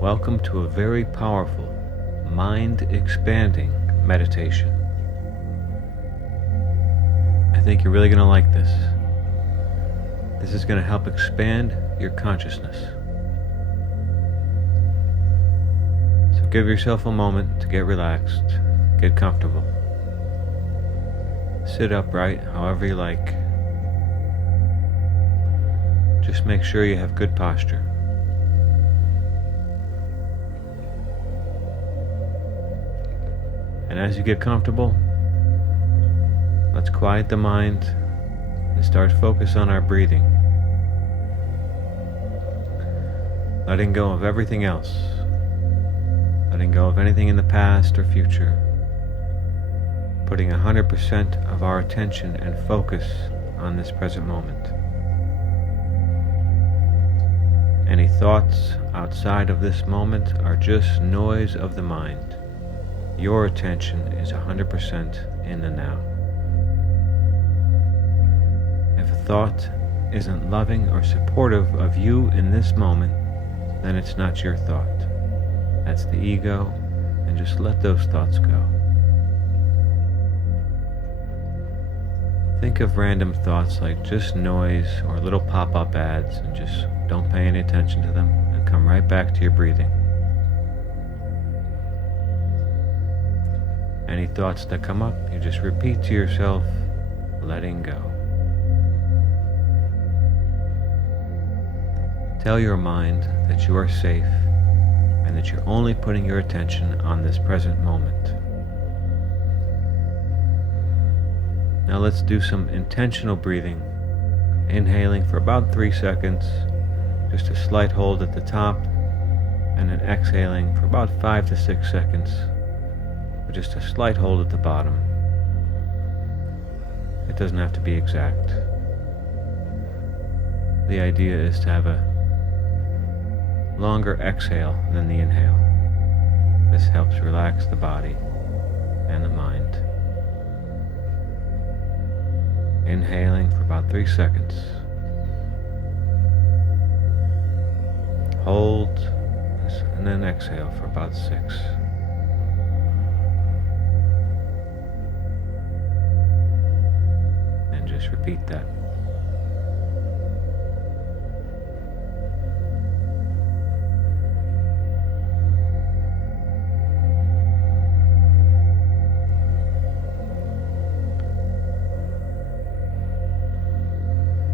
Welcome to a very powerful, mind-expanding meditation. I think you're really going to like this. This is going to help expand your consciousness. So give yourself a moment to get relaxed, get comfortable. Sit upright, however you like. Just make sure you have good posture. And as you get comfortable, let's quiet the mind and start focus on our breathing. Letting go of everything else. Letting go of anything in the past or future. Putting 100% of our attention and focus on this present moment. Any thoughts outside of this moment are just noise of the mind. Your attention is 100% in the now. If a thought isn't loving or supportive of you in this moment, then it's not your thought. That's the ego, and just let those thoughts go. Think of random thoughts like just noise or little pop-up ads, and just don't pay any attention to them and come right back to your breathing. Any thoughts that come up, you just repeat to yourself, letting go. Tell your mind that you are safe and that you're only putting your attention on this present moment. Now let's do some intentional breathing, inhaling for about 3 seconds, just a slight hold at the top, and then exhaling for about 5 to 6 seconds, with just a slight hold at the bottom. It doesn't have to be exact. The idea is to have a longer exhale than the inhale. This helps relax the body and the mind. Inhaling for about 3 seconds. Hold, and then exhale for about 6. And just repeat that.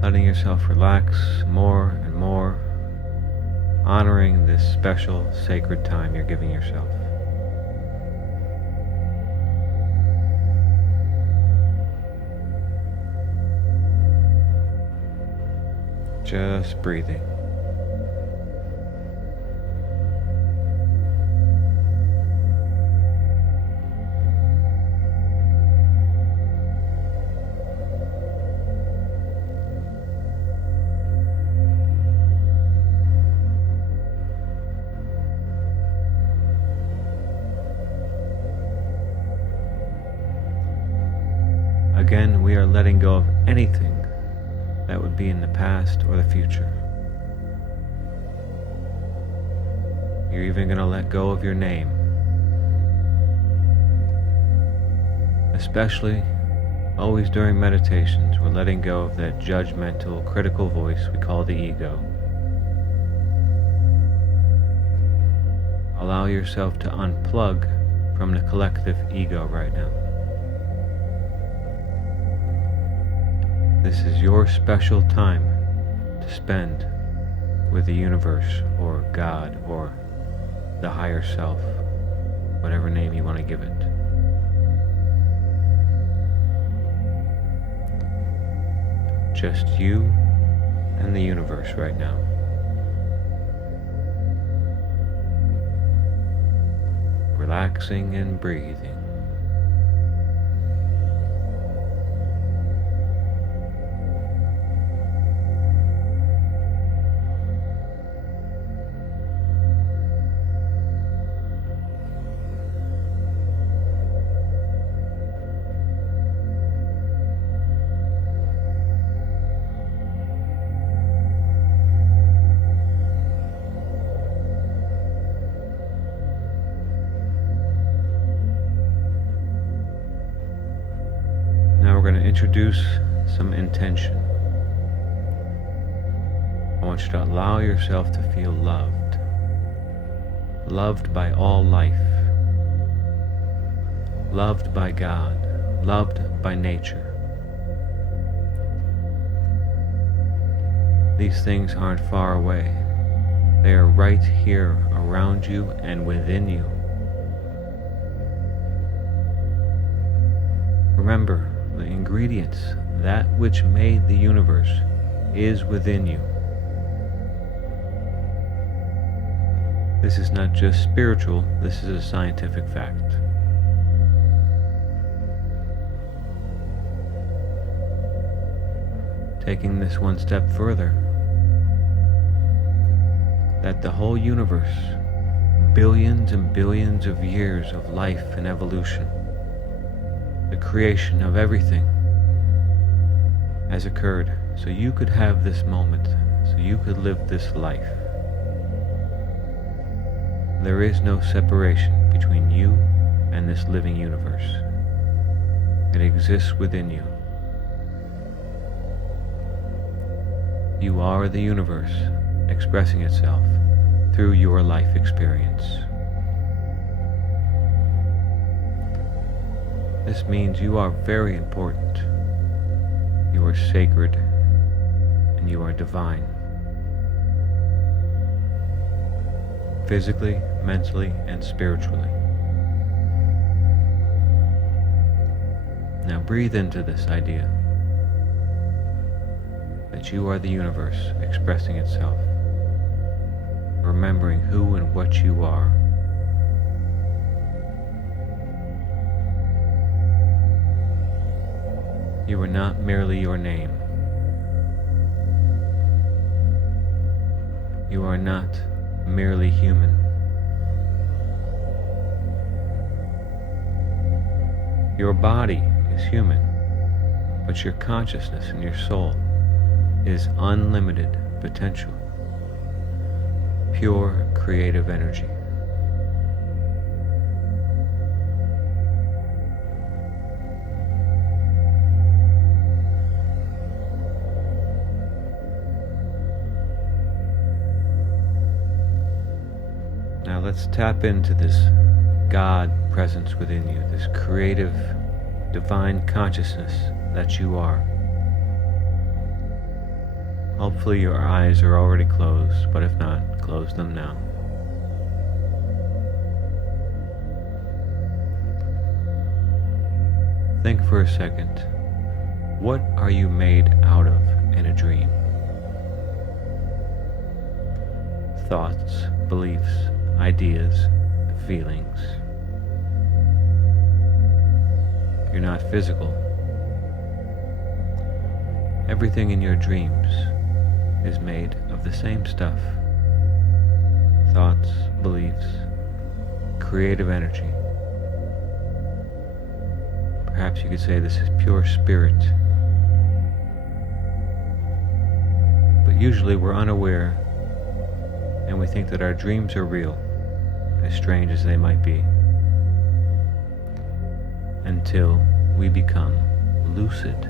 Letting yourself relax more and more, honoring this special, sacred time you're giving yourself. Just breathing. Again, we are letting go of anything that would be in the past or the future. You're even going to let go of your name. Especially, always during meditations, we're letting go of that judgmental, critical voice we call the ego. Allow yourself to unplug from the collective ego right now. This is your special time to spend with the universe or God or the higher self, whatever name you want to give it. Just you and the universe right now. Relaxing and breathing. introduce some intention. I want you to allow yourself to feel loved. Loved by all life. Loved by God. Loved by nature. These things aren't far away. They are right here around you and within you. Remember, the ingredients, that which made the universe, is within you. This is not just spiritual, this is a scientific fact. Taking this one step further, that the whole universe, billions and billions of years of life and evolution, the creation of everything has occurred so you could have this moment, so you could live this life. There is no separation between you and this living universe. It exists within you. You are the universe expressing itself through your life experience. This means you are very important. You are sacred and you are divine. Physically, mentally, and spiritually. Now breathe into this idea that you are the universe expressing itself, remembering who and what you are. You are not merely your name. You are not merely human. Your body is human, but your consciousness and your soul is unlimited potential, pure creative energy. Now let's tap into this God presence within you, this creative, divine consciousness that you are. Hopefully your eyes are already closed, but if not, close them now. Think for a second, what are you made out of in a dream? Thoughts, beliefs, ideas, feelings. You're not physical. Everything in your dreams is made of the same stuff. Thoughts, beliefs, creative energy. Perhaps you could say this is pure spirit. But usually we're unaware and we think that our dreams are real, as strange as they might be, until we become lucid.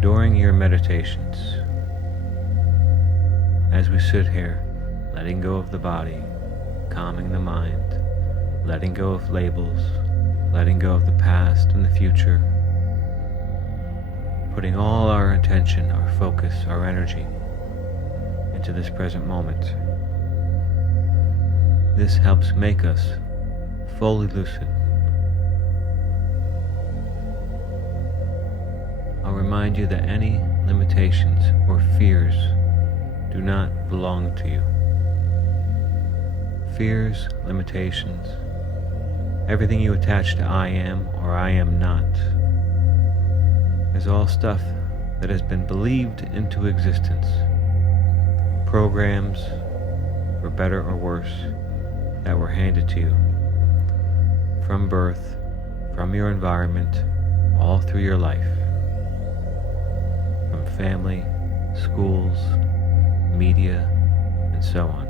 During your meditations, as we sit here, letting go of the body, calming the mind, letting go of labels, letting go of the past and the future, putting all our attention, our focus, our energy into this present moment. This helps make us fully lucid. I'll remind you that any limitations or fears do not belong to you. Fears, limitations, everything you attach to I am or I am not, is all stuff that has been believed into existence. Programs, for better or worse, that were handed to you from birth, from your environment, all through your life. From family, schools, media, and so on.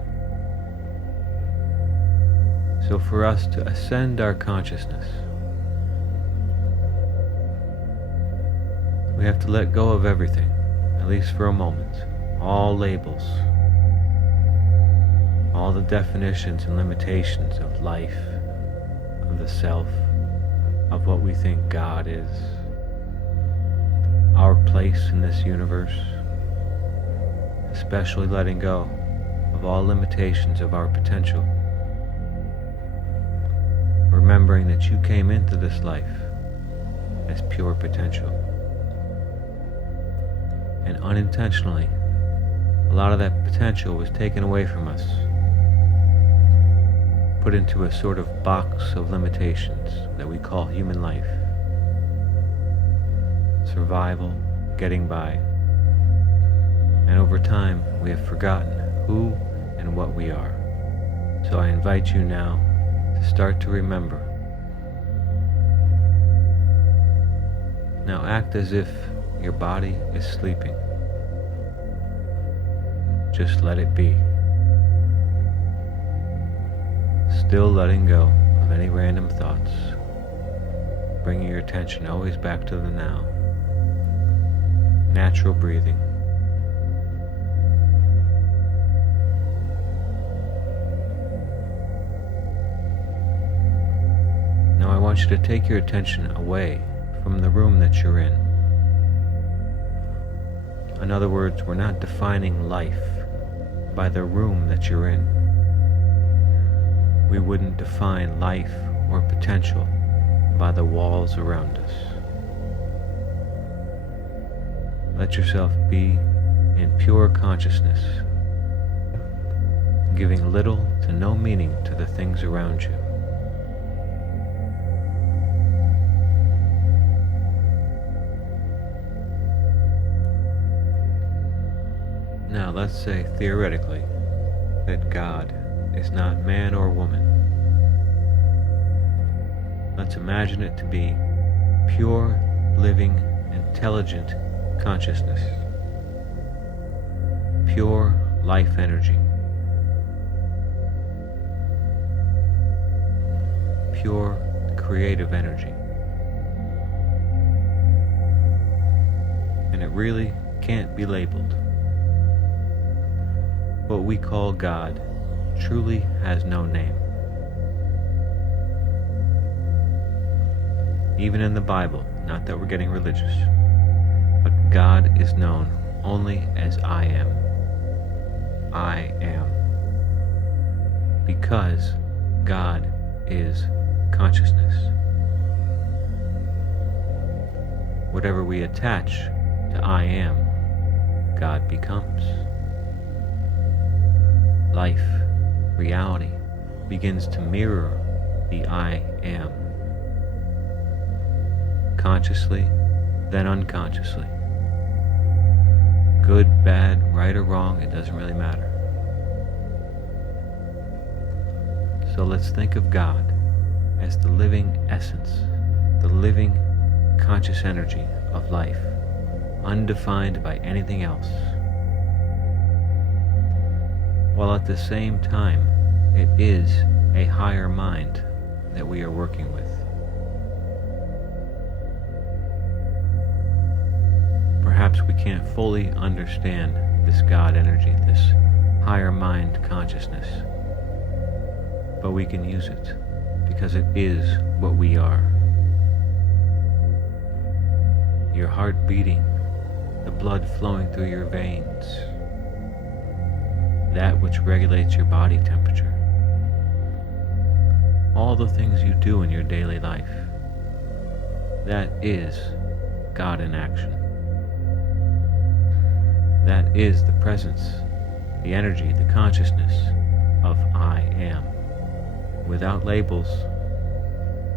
So for us to ascend our consciousness, we have to let go of everything, at least for a moment. All labels, all the definitions and limitations of life, of the self, of what we think God is, our place in this universe, especially letting go of all limitations of our potential. Remembering that you came into this life as pure potential. And unintentionally, a lot of that potential was taken away from us, put into a sort of box of limitations that we call human life. Survival, getting by. And over time, we have forgotten who and what we are. So I invite you now to start to remember. Now act as if your body is sleeping. Just let it be. Still letting go of any random thoughts. Bringing your attention always back to the now. Natural breathing. Now I want you to take your attention away from the room that you're in. In other words, we're not defining life by the room that you're in. We wouldn't define life or potential by the walls around us. Let yourself be in pure consciousness, giving little to no meaning to the things around you. Now let's say theoretically that God is not man or woman. Let's imagine it to be pure, living, intelligent consciousness. Pure life energy. Pure creative energy. And it really can't be labeled. What we call God truly has no name. Even in the Bible, not that we're getting religious, but God is known only as I am. I am. Because God is consciousness. Whatever we attach to I am, God becomes. Life, reality, begins to mirror the I am. Consciously, then unconsciously. Good, bad, right or wrong, it doesn't really matter. So let's think of God as the living essence, the living conscious energy of life, undefined by anything else. While at the same time, it is a higher mind that we are working with. Perhaps we can't fully understand this God energy, this higher mind consciousness, but we can use it because it is what we are. Your heart beating, the blood flowing through your veins, that which regulates your body temperature. All the things you do in your daily life, that is God in action. That is the presence, the energy, the consciousness of I am, without labels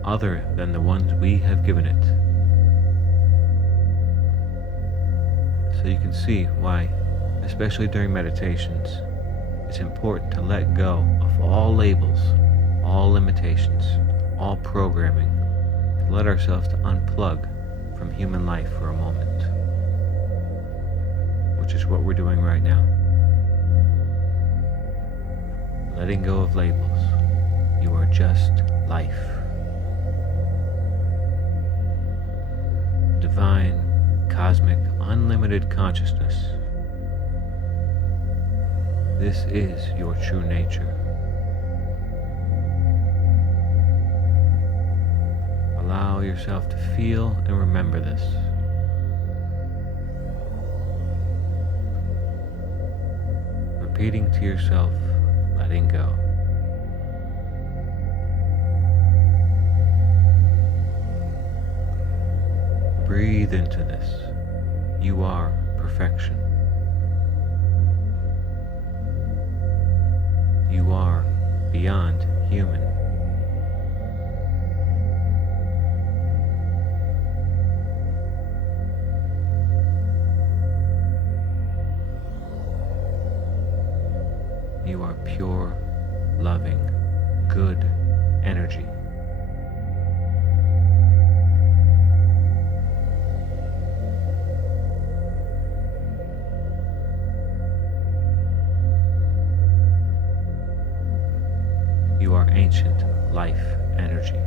other than the ones we have given it. So you can see why, especially during meditations, it's important to let go of all labels, all limitations, all programming, to let ourselves to unplug from human life for a moment, which is what we're doing right now. Letting go of labels, You are just life. Divine, cosmic, unlimited consciousness. This is your true nature. Allow yourself to feel and remember this. Repeating to yourself, letting go. Breathe into this. You are perfection. You are beyond human. You are pure, loving, good energy. You are ancient life energy.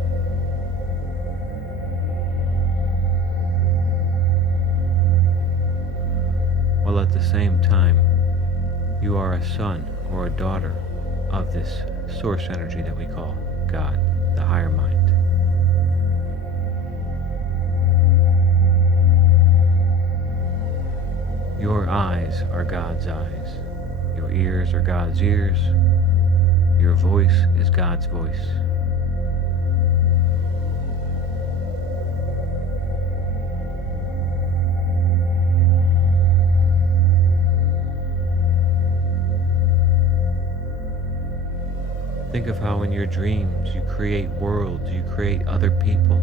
While at the same time, you are a son or a daughter of this source energy that we call God, the higher mind. Your eyes are God's eyes. Your ears are God's ears. Your voice is God's voice. Think of how in your dreams you create worlds, you create other people.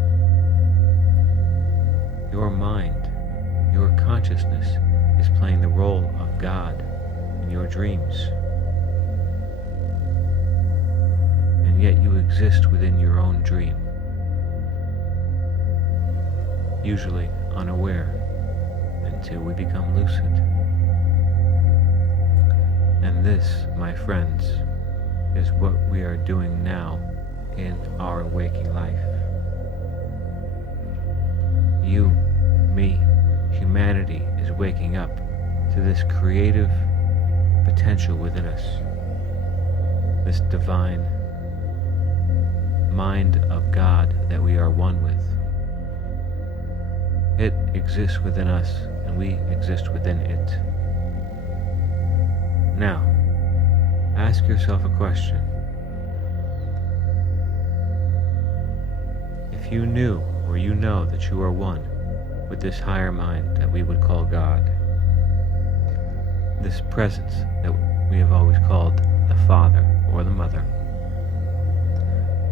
Your mind, your consciousness is playing the role of God in your dreams. And yet you exist within your own dream, usually unaware until we become lucid. And this, my friends, is what we are doing now in our waking life. You, me, humanity is waking up to this creative potential within us, this divine mind of God that we are one with. It exists within us and we exist within it. Now, ask yourself a question. If you knew or you know that you are one with this higher mind that we would call God, this presence that we have always called the Father or the Mother,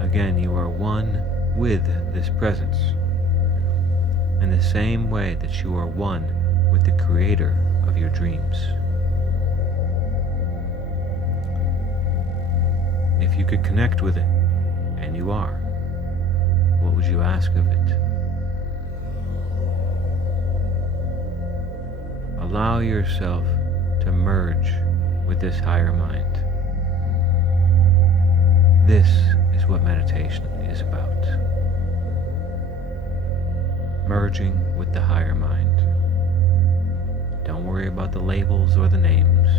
again, you are one with this presence in the same way that you are one with the Creator of your dreams. If you could connect with it, and you are, what would you ask of it? Allow yourself to merge with this higher mind. This is what meditation is about. Merging with the higher mind. Don't worry about the labels or the names.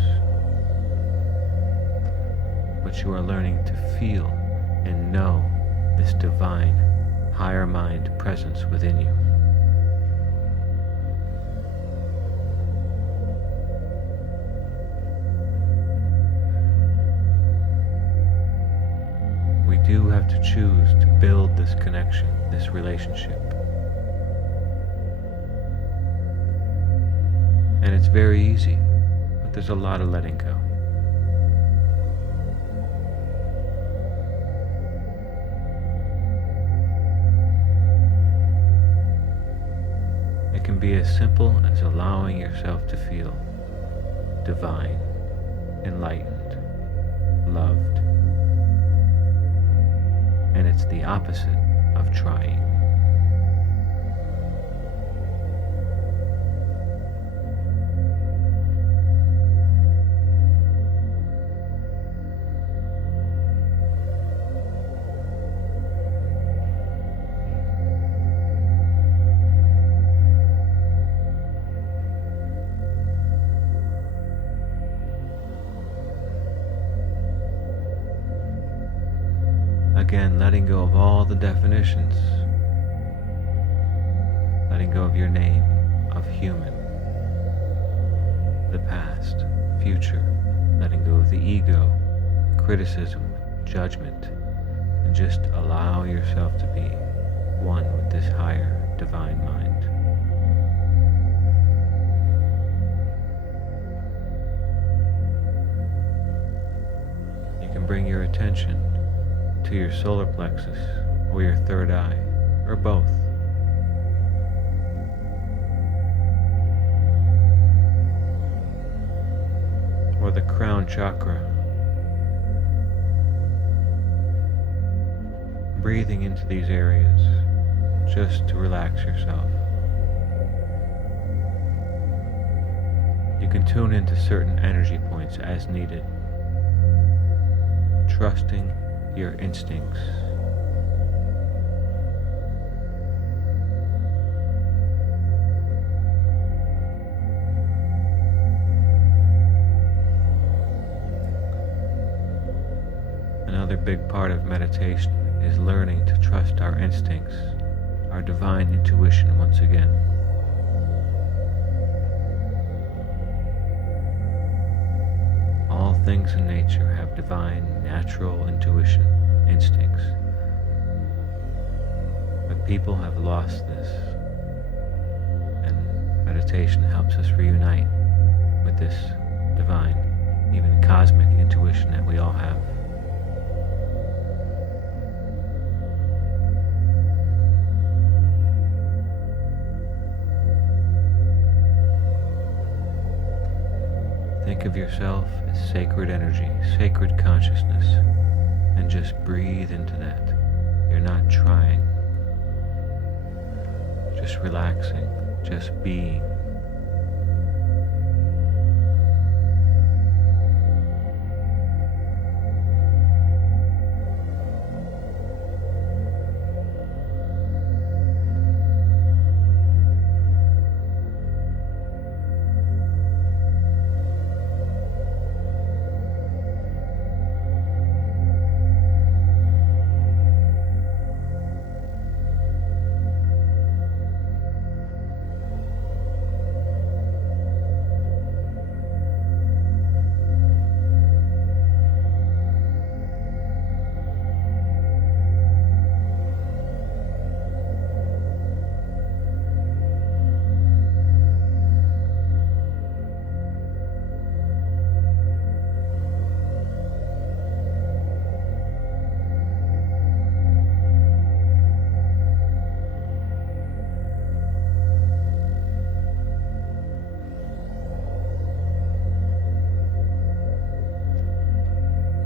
But you are learning to feel and know this divine, higher mind presence within you. We do have to choose to build this connection, this relationship. And it's very easy, but there's a lot of letting go. It can be as simple as allowing yourself to feel divine, enlightened, loved. And it's the opposite of trying. again, letting go of all the definitions, letting go of your name, of human, the past, future, letting go of the ego, criticism, judgment, and just allow yourself to be one with this higher divine mind. You can bring your attention to your solar plexus or your third eye, or both. Or the crown chakra. Breathing into these areas just to relax yourself. You can tune into certain energy points as needed, trusting your instincts. Another big part of meditation is learning to trust our instincts, our divine intuition once again. All things in nature have divine, natural intuition, instincts. But people have lost this, and meditation helps us reunite with this divine, even cosmic intuition that we all have. Think of yourself as sacred energy, sacred consciousness, and just breathe into that. You're not trying, just relaxing, just being.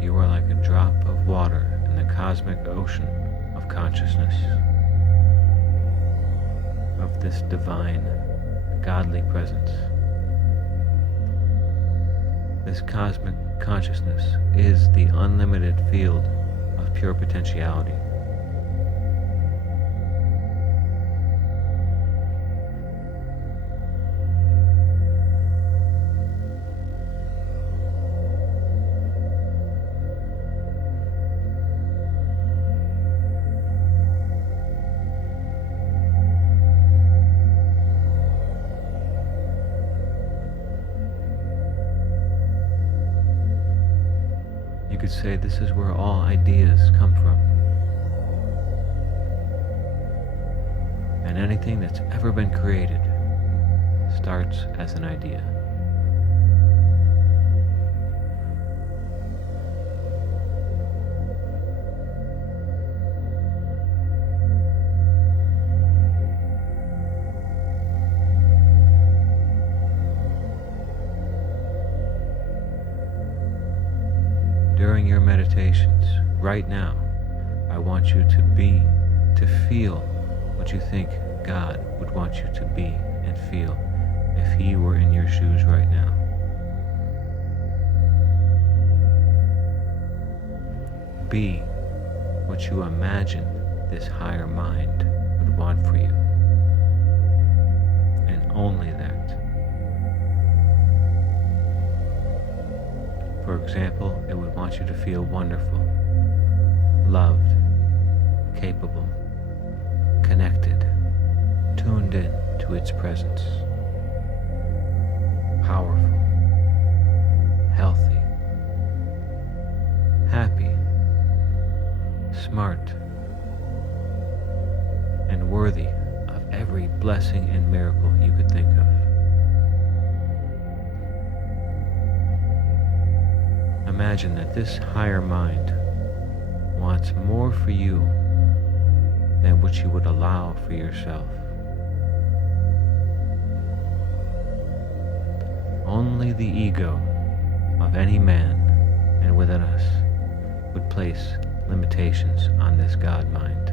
You are like a drop of water in the cosmic ocean of consciousness, of this divine, godly presence. This cosmic consciousness is the unlimited field of pure potentiality. You could say this is where all ideas come from. And anything that's ever been created starts as an idea. During your meditations, right now, I want you to feel what you think God would want you to be and feel if He were in your shoes right now. Be what you imagine this higher mind would want for you, and only that. For example, it would want you to feel wonderful, loved, capable, connected, tuned in to its presence, powerful, healthy, happy, smart, and worthy of every blessing and miracle you could think of. Imagine that this higher mind wants more for you than what you would allow for yourself. Only the ego of any man and within us would place limitations on this God mind.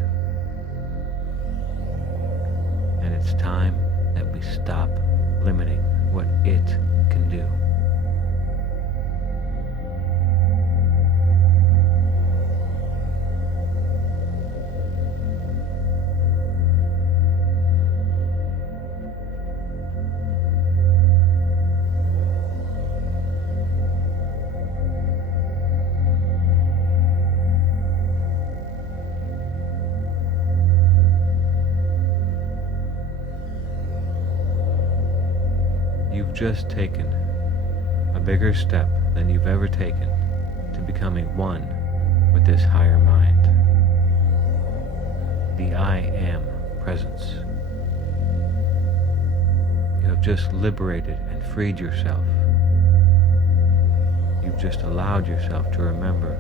And it's time that we stop limiting what it can do. You've just taken a bigger step than you've ever taken to becoming one with this higher mind. The I Am presence. You have just liberated and freed yourself. You've just allowed yourself to remember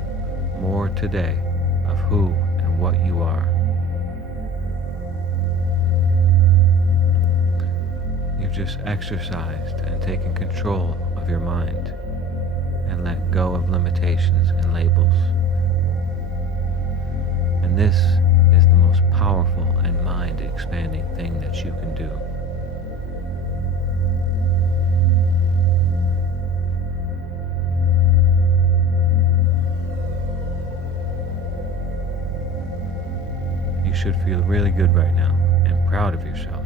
more today of who and what you are. You've just exercised and taken control of your mind and let go of limitations and labels. And this is the most powerful and mind-expanding thing that you can do. You should feel really good right now and proud of yourself.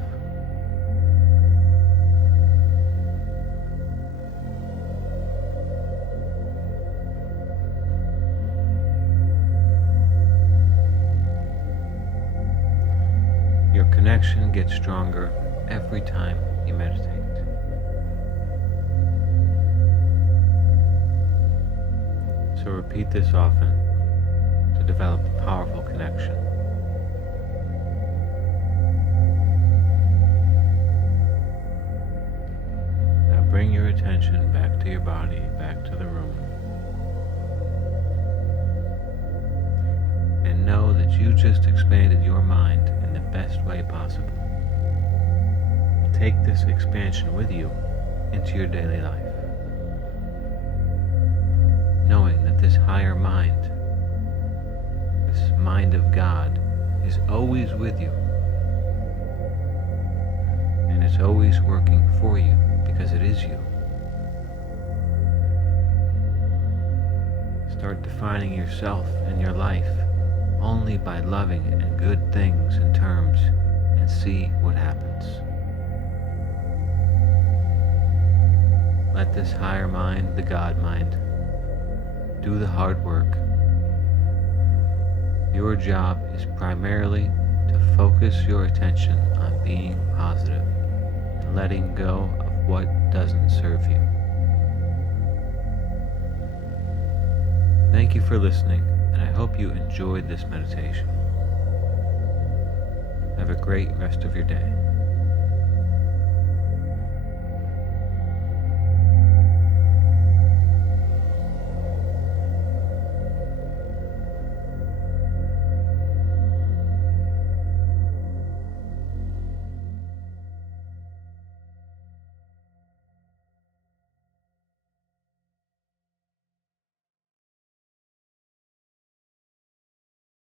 Your connection gets stronger every time you meditate. So repeat this often to develop a powerful connection. Now bring your attention back to your body, back to the room. And know that you just expanded your mind in the best way possible. Take this expansion with you into your daily life, knowing that this higher mind, this mind of God, is always with you, and it's always working for you because it is you. Start defining yourself and your life only by loving and good things and terms, and see what happens. Let this higher mind, the God mind, do the hard work. Your job is primarily to focus your attention on being positive and letting go of what doesn't serve you. Thank you for listening, and I hope you enjoyed this meditation. Have a great rest of your day.